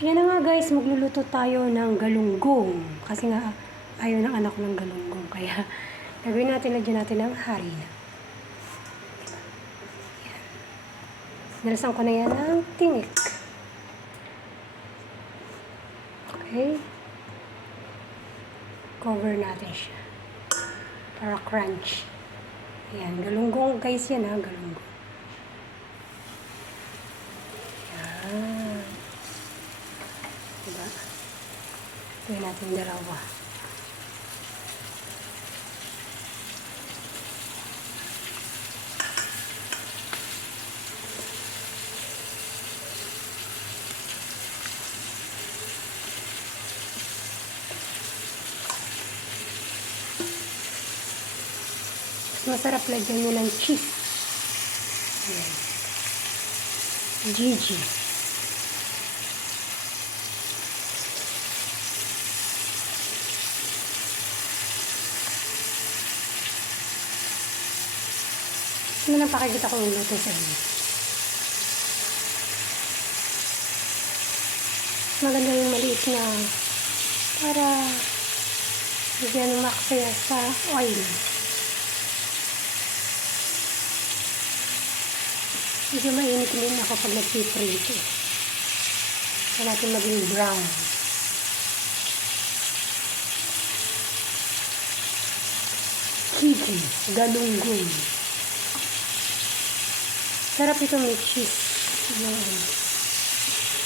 Yan na nga guys, magluluto tayo ng galunggong. Kasi nga, ayaw ng anak ko ng galunggong. Kaya, gagawin natin, lagyan natin ng harina. Yan. Nalasan ko na yan ng tinik. Okay. Cover natin siya. Para crunch. Yan, galunggong guys yan ha, galunggong. Yan. Diba? Gawin natin dalawa. Masarap lagyan nyo ng cheese. Ayan. Gigi. Ano na pakikita ko yung luto sa inyo. Maganda yung maliit na para bigyan ng maksaya sa oil. Medyo mainit din ako pag nagpiprito. Kaya natin maging brown. Kiki, galunggong. Sarap ito may cheese.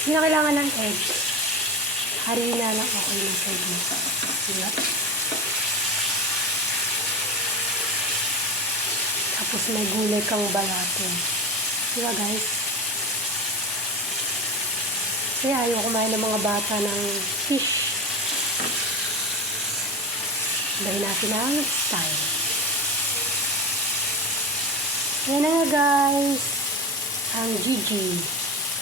Hindi na kailangan ng egg. Harina lang okay na sa egg. Diba? Tapos may gulay kang balaton. Diba guys? Kaya ayaw kumain ng mga bata ng fish. Dahil natin ang style. Yan na nga guys. Ang Gigi.